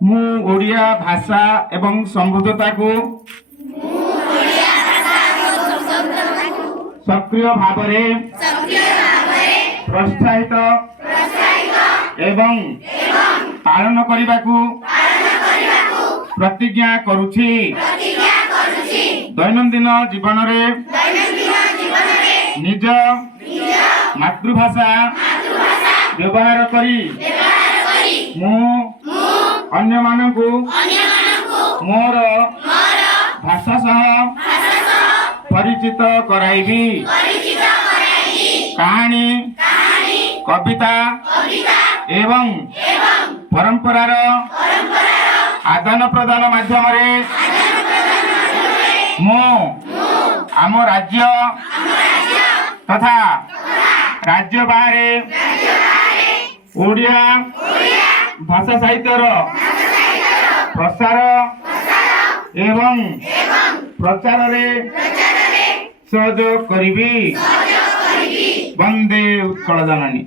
ମୁଁ ଓଡ଼ିଆ ଭାଷା ଏବଂ ସମୃଦ୍ଧତାକୁ सक्रिय भावरे प्रोत्साहित एवं पालन करने प्रतिज्ञा करुछि। दैनंदिन जीवन रे निज मातृभाषा व्यवहार करी मु अन्य मानकु मोर भाषा सह परिचित कराइबी। कहानी कविता एवं परंपरार आदान प्रदान माध्यम मु आम राज्य तथा राज्य बाहर ओडिया भाषा साहित्यर प्रसार एवं प्रचार रे सहयोग करिबी। वंदे उत्कल जननी।